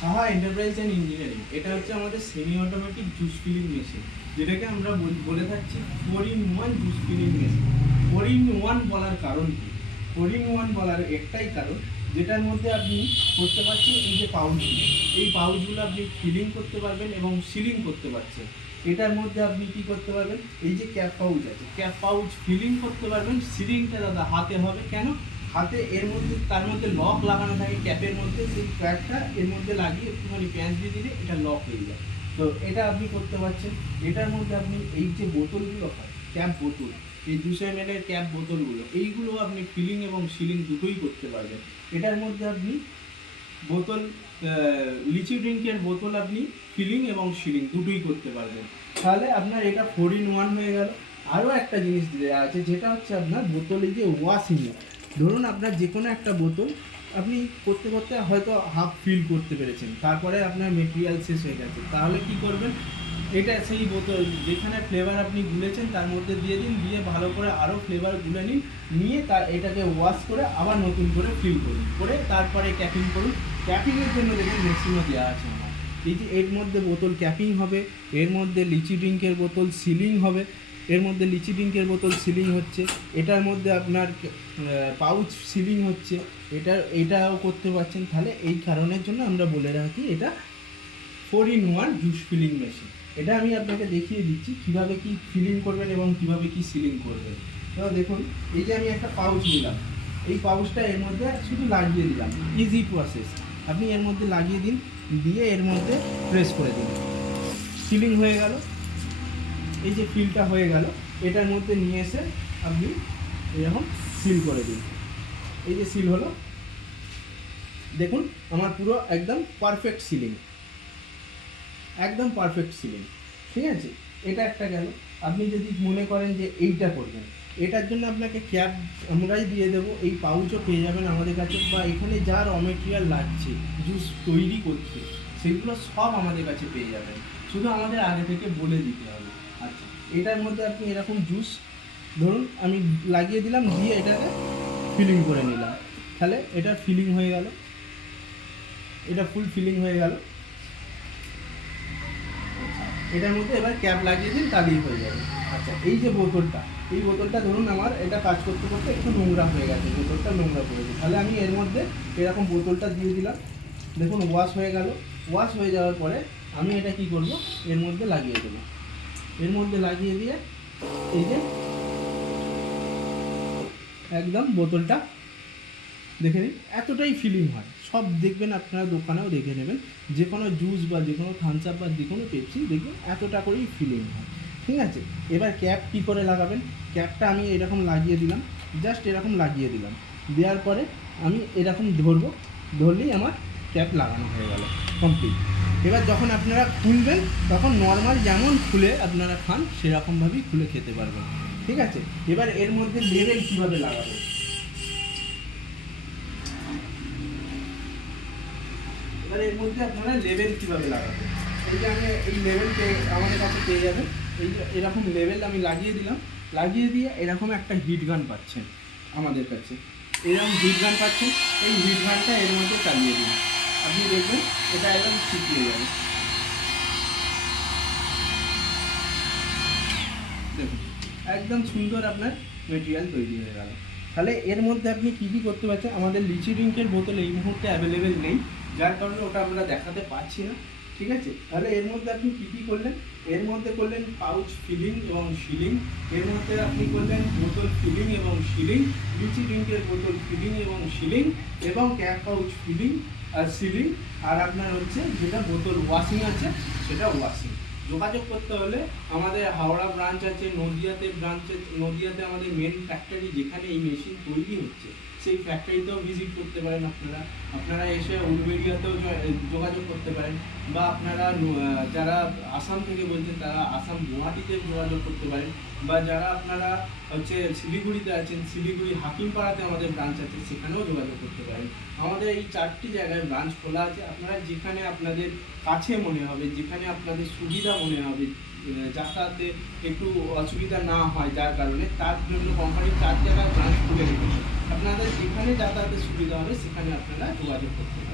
Saha enterprise and engineering এটা হচ্ছে আমাদের semi automatic juice filling machine যেটাকে আমরা বল- থাকছি four in one juice filling machine four in one বলার কারণ কি? ফোর ইন ওয়ান বলার একটাই কারণ, যেটার মধ্যে আপনি করতে পারছেন এই যে পাউচগুলো এই পাউচগুলো আপনি ফিলিং করতে পারবেন এবং সিলিং করতে পারছেন। এটার মধ্যে আপনি কি করতে পারবেন? এই যে ক্যাপ পাউচ আছে ক্যাপ পাউচ ফিলিং করতে পারবেন। সিলিংটা দাদা হাতে হবে। কেন? হাতে, এর মধ্যে, তার মধ্যে লক লাগানো থাকে ক্যাপের মধ্যে, সেই ক্যাপটা এর মধ্যে লাগিয়ে একটুখানি প্যাঁচ দিয়ে দিলে এটা লক হয়ে যায়। তো এটা আপনি করতে পারছেন। এটার মধ্যে আপনি এই যে বোতলগুলো হয় ক্যাপ বোতল, এই দুশো এম এর ক্যাপ বোতলগুলো, এইগুলো আপনি ফিলিং এবং সিলিং দুটোই করতে পারবেন। এটার মধ্যে আপনি বোতল লিচি ড্রিঙ্কের বোতল আপনি ফিলিং এবং সিলিং দুটোই করতে পারবেন। তাহলে আপনার এটা ফোর ইন ওয়ান হয়ে গেল। আরও একটা জিনিস দেওয়া আছে, যেটা হচ্ছে আপনার বোতলে যে ওয়াশিং ধরুন আপনার যে কোনো একটা বোতল আপনি করতে করতে হয়তো হাফ ফিল করতে পেরেছেন, তারপরে আপনার মেটেরিয়াল শেষ হয়ে গেছে। তাহলে কি করবেন? এটা সেই বোতল, যেখানে ফ্লেভার আপনি গুলেছেন তার মধ্যে দিয়ে দিন, দিয়ে ভালো করে আরও ফ্লেভার গুলে নিন, নিয়ে তার এটাকে ওয়াশ করে আবার নতুন করে ফিল করুন। করে তারপরে ক্যাপিং করুন। ক্যাপিংয়ের জন্য দেখুন মেশিনও দেওয়া আছে আমার। এই যে এর মধ্যে বোতল ক্যাপিং হবে, এর মধ্যে লিচি ড্রিঙ্কের বোতল সিলিং হবে এর মধ্যে লিচি ড্রিঙ্কের বোতল সিলিং হচ্ছে, এটার মধ্যে আপনার পাউচ সিলিং হচ্ছে, এটা, এটাও করতে পারছেন। তাহলে এই কারণের জন্য আমরা বলে রাখি এটা four in one juice filling machine এটা আমি আপনাকে দেখিয়ে দিচ্ছি, কীভাবে কি ফিলিং করবেন এবং কীভাবে কি সিলিং করবেন। তো দেখুন, এই যে আমি একটা পাউচ নিলাম। এই পাউচটা এর মধ্যে শুধু লাগিয়ে দিলাম ইজি প্রসেস আপনি এর মধ্যে লাগিয়ে দিন, দিয়ে এর মধ্যে প্রেস করে দিন। সিলিং হয়ে গেল। এই যে ফিলটা হয়ে গেল, এটার মধ্যে নিয়ে এসে আপনি এরকম সিল করে দিন। এই যে সিল হলো, দেখুন, আমার পুরো একদম পারফেক্ট সিলিং একদম পারফেক্ট সিলিং ঠিক আছে? এটা একটা গেল। আপনি যদি মনে করেন যে এইটা করবেন, এটার জন্য আপনাকে ক্যাব আমরাই দিয়ে দেবো, এই পাউচও পেয়ে যাবেন আমাদের কাছে বা এখানে যা র মেটেরিয়াল লাগছে জুস তৈরি করতে সেগুলো সব আমাদের কাছে পেয়ে যাবেন। শুধু আমাদের আগে থেকে বলে দিতে হবে। এটার মধ্যে আপনি এরকম জুস ধরুন আমি লাগিয়ে দিলাম, দিয়ে এটাকে ফিলিং করে নিলাম। তাহলে এটা ফিলিং হয়ে গেল। এটা ফুল ফিলিং হয়ে গেল। এটার মধ্যে এবার ক্যাপ লাগিয়ে দিন, তাহলেই হয়ে যাবে। আচ্ছা এই যে বোতলটা, এই বোতলটা ধরুন আমার এটা কাজ করতে করতে একটু নোংরা হয়ে গেছে, বোতলটা নোংরা পড়েছে তাহলে আমি এর মধ্যে এরকম বোতলটা দিয়ে দিলাম। দেখুন ওয়াশ হয়ে গেল। ওয়াশ হয়ে যাওয়ার পরে আমি এটা কি করব? এর মধ্যে লাগিয়ে দেবো। এর মধ্যে লাগিয়ে দিয়ে এই যে একদম বোতলটা দেখে নিন, এতটাই ফিলিং হয়। সব দেখবেন আপনারা দোকানেও দেখে নেবেন। যে কোনো জুস বা যে কোনো থামস আপ বা যে কোনো পেপসি দেখবেন এতটা করেই ফিলিং হয়। ঠিক আছে? এবার ক্যাপ কী করে লাগাবেন? ক্যাপটা আমি এরকম লাগিয়ে দিলাম জাস্ট এরকম লাগিয়ে দিলাম। দেওয়ার পরে আমি এরকম ধরবো, ধরলেই আমার ক্যাপ লাগানো হয়ে গেল কমপ্লিট এবার যখন আপনারা খুলবেন, তখন নর্মাল যেমন খুলে আপনারা খান, সেরকমভাবেই খুলে খেতে পারবেন। ঠিক আছে? এবার এর মধ্যে লেবেল কীভাবে লাগাবো? এবার এর মধ্যে আপনারা লেভেল কীভাবে লাগাবেন? এই যে আমি এই লেভেল আমাদের কাছে পেয়ে যাবেন। এই যে এরকম লেভেল আমি লাগিয়ে দিলাম। লাগিয়ে দিয়ে এরকম একটা হিট গান পাচ্ছেন আমাদের কাছে। এরকম হিট গান পাচ্ছেন। এই হিট গানটা এর মধ্যে চালিয়ে দিন। আপনি দেখবেন এটা একদম শিখিয়ে যাবে। দেখুন, একদম সুন্দর আপনার মেটেরিয়াল তৈরি হয়ে গেল। তাহলে এর মধ্যে আপনি কী কী করতে পারছেন? আমাদের লিচি ড্রিঙ্কের বোতল এই মুহূর্তে অ্যাভেলেবেল নেই। যার কারণে ওটা আমরা দেখাতে পারছি না। ঠিক আছে? তাহলে এর মধ্যে আপনি কী কী করলেন? এর মধ্যে করলেন পাউচ ফিলিং এবং শিলিং এর মধ্যে আপনি করলেন বোতল ফিলিং এবং শিলিং লিচি ড্রিঙ্কের বোতল ফিলিং এবং শিলিং এবং ক্যাপ পাউচ ফিলিং আর সিলিং আর আপনার হচ্ছে যেটা বোতল ওয়াশিং আছে, সেটা ওয়াশিং যোগাযোগ করতে হলে আমাদের হাওড়া ব্রাঞ্চ আছে, নদিয়াতে ব্রাঞ্চ নদিয়াতে আমাদের মেন ফ্যাক্টরি যেখানে এই মেশিন তৈরি হচ্ছে। সেই ফ্যাক্টরিতেও ভিজিট করতে পারেন আপনারা। আপনারা এসে উলবেরিয়াতেও যোগাযোগ করতে পারেন। বা আপনারা যারা আসাম থেকে বলছেন তারা আসাম গুয়াহাটিতে যোগাযোগ করতে পারেন। বা যারা আপনারা হচ্ছে শিলিগুড়িতে আছেন, শিলিগুড়ি হাকিমপাড়াতে আমাদের ব্রাঞ্চ আছে, সেখানেও যোগাযোগ করতে পারেন। আমাদের এই চারটি জায়গায় ব্রাঞ্চ খোলা আছে। আপনারা যেখানে আপনাদের কাছে মনে হবে, যেখানে আপনাদের সুবিধা মনে হবে যাতায়াতে একটু অসুবিধা না হয়, যার কারণে তার জন্য কোম্পানি চার জায়গায় ব্রাঞ্চ খুলে রেখেছে। আপনাদের যেখানে যাতায়াতের সুবিধা হবে সেখানে আপনারা যোগাযোগ করতে